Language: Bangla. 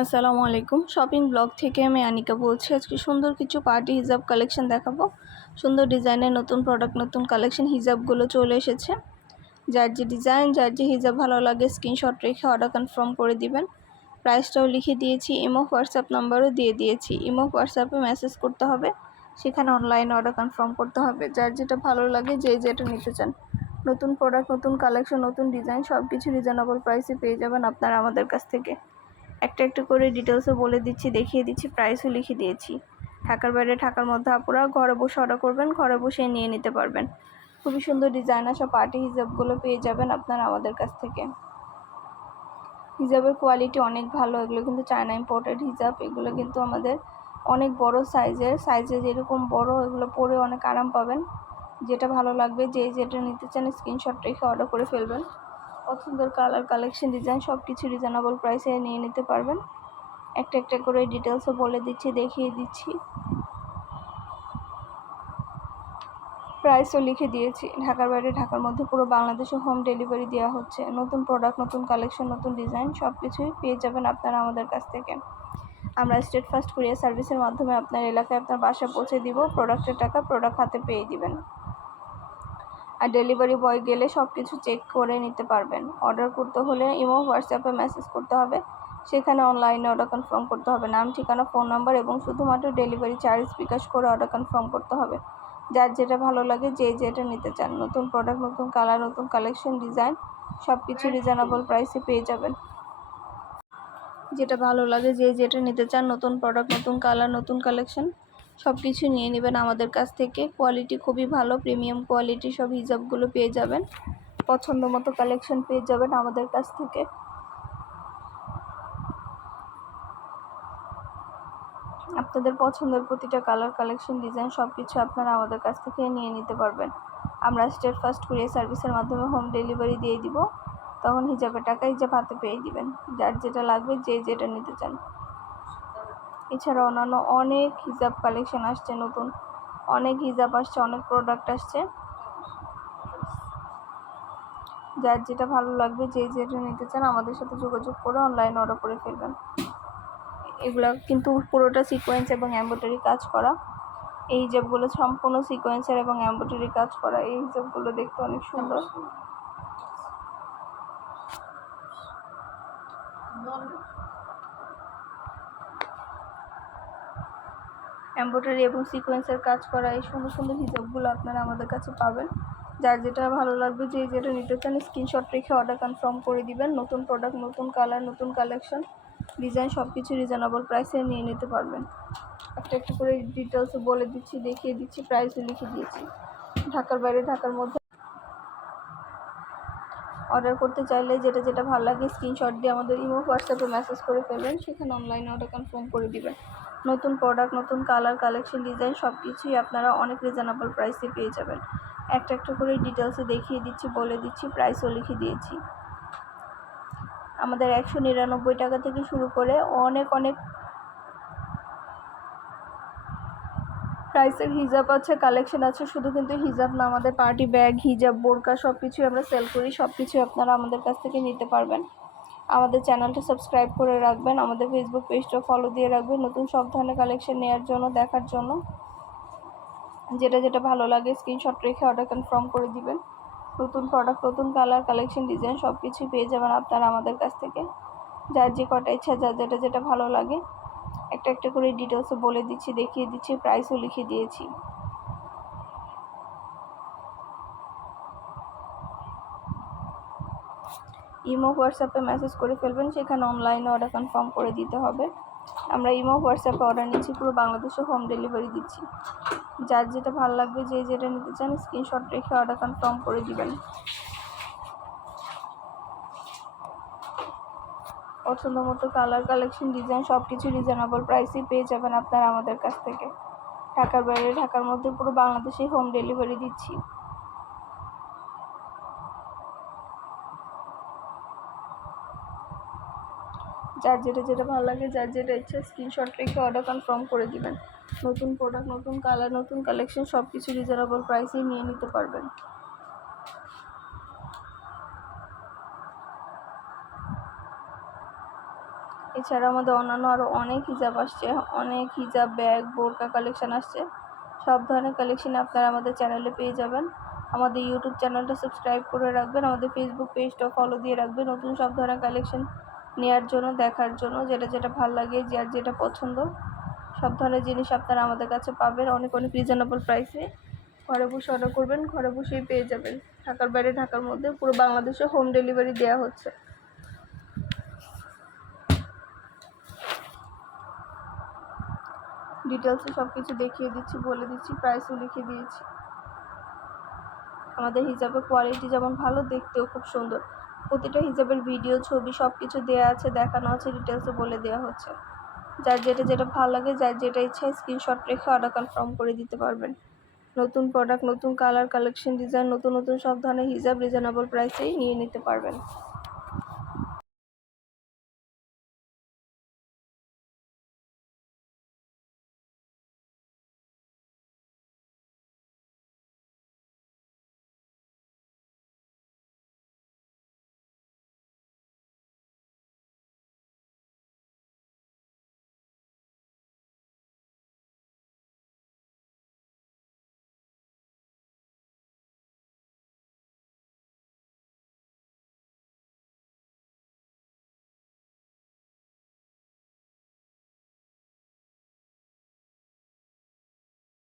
আসসালামু আলাইকুম। শপিং ব্লগ থেকে আমি আনিকা বলছি। আজকে সুন্দর কিছু পার্টি হিজাব কালেকশন দেখাবো। সুন্দর ডিজাইনের নতুন প্রোডাক্ট, নতুন কালেকশন হিজাবগুলো চলে এসেছে। যার যে ডিজাইন, যার যে হিজাব ভালো লাগে স্ক্রিনশট রেখে অর্ডার কনফার্ম করে দিবেন। প্রাইসটাও লিখে দিয়েছি, ইমো হোয়াটসঅ্যাপ নাম্বারও দিয়ে দিয়েছি। ইমো হোয়াটসঅ্যাপে মেসেজ করতে হবে, সেখানে অনলাইনে অর্ডার কনফার্ম করতে হবে। যার যেটা ভালো লাগে, যে যেটা নিতে চান, নতুন প্রোডাক্ট, নতুন কালেকশন, নতুন ডিজাইন সব কিছু রিজনেবল প্রাইসে পেয়ে যাবেন আপনারা আমাদের কাছ থেকে। একটা একটা করে ডিটেলসও বলে দিচ্ছি, দেখিয়ে দিচ্ছি, প্রাইসও লিখে দিয়েছি। ঢাকার বাইরে, ঢাকার মধ্যে আপুরা ঘরে বসে অর্ডার করবেন, ঘরে বসে নিয়ে নিতে পারবেন। খুবই সুন্দর ডিজাইনার সব পার্টি হিজাবগুলো পেয়ে যাবেন আপনারা আমাদের কাছ থেকে। হিজাবের কোয়ালিটি অনেক ভালো। এগুলো কিন্তু চায়না ইম্পোর্টেড হিজাব। এগুলো কিন্তু আমাদের অনেক বড় সাইজে যেরকম বড়, এগুলো পরে অনেক আরাম পাবেন। যেটা ভালো লাগবে, যে যেটা নিতে চান স্ক্রিনশট রেখে অর্ডার করে ফেলবেন। পছন্দের কালার, কালেকশন, ডিজাইন সব কিছু রিজনেবল প্রাইসে নিয়ে নিতে পারবেন। একটা একটা করে ডিটেলসও বলে দিচ্ছি, দেখিয়ে দিচ্ছি, প্রাইসও লিখে দিয়েছি। ঢাকার বাইরে, ঢাকার মধ্যে পুরো বাংলাদেশে হোম ডেলিভারি দেওয়া হচ্ছে। নতুন প্রোডাক্ট, নতুন কালেকশন, নতুন ডিজাইন সব কিছুই পেয়ে যাবেন আপনারা আমাদের কাছ থেকে। আমরা স্টেট ফার্স্ট কুরিয়ার সার্ভিসের মাধ্যমে আপনার এলাকায়, আপনার বাসায় পৌঁছে দিব। প্রোডাক্টের টাকা প্রোডাক্ট হাতে পেয়ে দিবেন। আর ডেলিভারি বয় গেলে সব কিছু চেক করে নিতে পারবেন। অর্ডার করতে হলে ইমো হোয়াটসঅ্যাপে মেসেজ করতে হবে, সেখানে অনলাইনে অর্ডার কনফার্ম করতে হবে। নাম, ঠিকানা, ফোন নাম্বার এবং শুধুমাত্র ডেলিভারি চার্জ বিকাশ করে অর্ডার কনফার্ম করতে হবে। যার যেটা ভালো লাগে, যে যেটা নিতে চান, নতুন প্রোডাক্ট, নতুন কালার, নতুন কালেকশন, ডিজাইন সব কিছু রিজনেবল প্রাইসে পেয়ে যাবেন। যেটা ভালো লাগে, যে যেটা নিতে চান, নতুন প্রোডাক্ট, নতুন কালার, নতুন কালেকশন সব কিছু নিয়ে নেবেন আমাদের কাছ থেকে। কোয়ালিটি খুবই ভালো, প্রিমিয়াম কোয়ালিটি সব হিজাবগুলো পেয়ে যাবেন। পছন্দ মতো কালেকশন পেয়ে যাবেন আমাদের কাছ থেকে। আপনাদের পছন্দের প্রতিটা কালার, কালেকশন, ডিজাইন সব কিছু আপনারা আমাদের কাছ থেকে নিয়ে নিতে পারবেন। আমরা স্টেট ফার্স্ট কুরিয়ার সার্ভিসের মাধ্যমে হোম ডেলিভারি দিয়ে দিব। তখন হিজাবের টাকা হিজাব হাতে পেয়ে দিবেন। যার যেটা লাগবে, যে যেটা নিতে চান। এছাড়া অন্যান্য অনেক হিজাব কালেকশন আসছে, নতুন অনেক হিজাব আসছে, অনেক প্রোডাক্ট আসছে। যার যেটা ভালো লাগবে, যে যেটা নিতে চান, আমাদের সাথে যোগাযোগ করে অনলাইনে অর্ডার করে ফেলবেন। এগুলো কিন্তু পুরোটা সিকোয়েন্স এবং এমব্রয়ডারি কাজ করা। এই হিজাবগুলো সম্পূর্ণ সিকোয়েন্সের এবং এমব্রয়ডারি কাজ করা। এই হিজাবগুলো দেখতে অনেক সুন্দর। এমব্রয়ডারি এবং সিকোয়েন্সের কাজ করা এই সুন্দর সুন্দর হিজাবগুলো আপনারা আমাদের কাছে পাবেন। যার যেটা ভালো লাগবে, যে যেটা নিতে চান, স্ক্রিনশট রেখে অর্ডার কনফার্ম করে দিবেন। নতুন প্রোডাক্ট, নতুন কালার, নতুন কালেকশন, ডিজাইন সব কিছু রিজনেবল প্রাইসে নিয়ে নিতে পারবেন। একটা একটা করে ডিটেলসও বলে দিচ্ছি, দেখিয়ে দিচ্ছি, প্রাইসও লিখে দিয়েছি। ঢাকার বাইরে, ঢাকার মধ্যে অর্ডার করতে চাইলে যেটা যেটা ভালো লাগে স্ক্রিনশট দিয়ে আমাদের ইমো হোয়াটসঅ্যাপে মেসেজ করে ফেলবেন, সেখানে অনলাইনে অর্ডার কনফার্ম করে দিবেন। নতুন প্রোডাক্ট, নতুন কালার, কালেকশন, ডিজাইন সব কিছুই আপনারা অনেক রিজনেবল প্রাইসে পেয়ে যাবেন। একটা একটা করে ডিটেলসে দেখিয়ে দিচ্ছি, বলে দিচ্ছি, প্রাইসও লিখে দিয়েছি। আমাদের 199 টাকা থেকে শুরু করে অনেক অনেক প্রাইসের হিজাব আছে, কালেকশন আছে। শুধু কিন্তু হিজাব না, আমাদের পার্টি ব্যাগ, হিজাব, বোরকা সব কিছুই আমরা সেল করি। সব কিছুই আপনারা আমাদের কাছ থেকে নিতে পারবেন। আমাদের চ্যানেলটা সাবস্ক্রাইব করে রাখবেন, আমাদের ফেসবুক পেজটা ফলো দিয়ে রাখবেন, নতুন সব ধরনের কালেকশন নেওয়ার জন্য, দেখার জন্য। যেটা যেটা ভালো লাগে স্ক্রিনশট রেখে অর্ডার কনফার্ম করে দিবেন। নতুন প্রোডাক্ট, নতুন কালার, কালেকশন, ডিজাইন সব কিছুই পেয়ে যাবেন আপনারা আমাদের কাছ থেকে। যার যে কটা ইচ্ছা, যার যেটা যেটা ভালো লাগে একটা একটা করে ডিটেলসও বলে দিচ্ছি, দেখিয়ে দিচ্ছি, প্রাইসও লিখে দিয়েছি। ইমো হোয়াটসঅ্যাপে মেসেজ করে ফেলবেন, সেখানে অনলাইনে অর্ডার কনফার্ম করে দিতে হবে। আমরা ইমো হোয়াটসঅ্যাপে অর্ডার নিচ্ছি, পুরো বাংলাদেশে হোম ডেলিভারি দিচ্ছি। যার যেটা ভালো লাগবে, যে যেটা নিতে চান, স্ক্রিনশট রেখে অর্ডার কনফার্ম করে দিবেন। পছন্দ মতো কালার, কালেকশন, ডিজাইন সব কিছু রিজনেবল প্রাইসেই পেয়ে যাবেন আপনারা আমাদের কাছ থেকে। ঢাকার বাইরে, ঢাকার মধ্যে পুরো বাংলাদেশে হোম ডেলিভারি দিচ্ছি। যার যেটা যেটা ভালো লাগে, যার যেটা ইচ্ছা, স্ক্রিনশট রেখে অর্ডার কনফার্ম করে দিবেন। নতুন প্রোডাক্ট, নতুন কালার, নতুন কালেকশন সব কিছু রিজনেবল প্রাইসেই নিয়ে নিতে পারবেন। এছাড়া আমাদের অন্যান্য আরও অনেক হিজাব আসছে, অনেক হিজাব, ব্যাগ, বোরকা কালেকশন আসছে। সব ধরনের কালেকশন আপনারা আমাদের চ্যানেলে পেয়ে যাবেন। আমাদের ইউটিউব চ্যানেলটা সাবস্ক্রাইব করে রাখবেন, আমাদের ফেসবুক পেজটাও ফলো দিয়ে রাখবেন নতুন সব ধরনের কালেকশন নেওয়ার জন্য, দেখার জন্য। যেটা যেটা ভালো লাগে, যার যেটা পছন্দ, সব ধরনের জিনিস আপনারা আমাদের কাছে পাবেন অনেক অনেক রিজনেবল প্রাইসে। ঘরে বসে অর্ডার করবেন, ঘরে বসেই পেয়ে যাবেন। ঢাকার বাইরে, ঢাকার মধ্যে, পুরো বাংলাদেশে হোম ডেলিভারি দেওয়া হচ্ছে। ডিটেলসে সব কিছু দেখিয়ে দিচ্ছি, বলে দিচ্ছি, প্রাইসও লিখে দিয়েছি। আমাদের হিজাবের কোয়ালিটি যেমন ভালো, দেখতেও খুব সুন্দর। প্রতিটা হিজাবের ভিডিও, ছবি সব কিছু দেওয়া আছে, দেখানো আছে, ডিটেলসে বলে দেওয়া হচ্ছে। যার যেটা যেটা ভালো লাগে, যার যেটা ইচ্ছা স্ক্রিনশট রেখে অর্ডার কনফার্ম করে দিতে পারবেন। নতুন প্রোডাক্ট, নতুন কালার, কালেকশন, ডিজাইন, নতুন নতুন সব ধরনের হিজাব রিজনেবল প্রাইসেই নিয়ে নিতে পারবেন।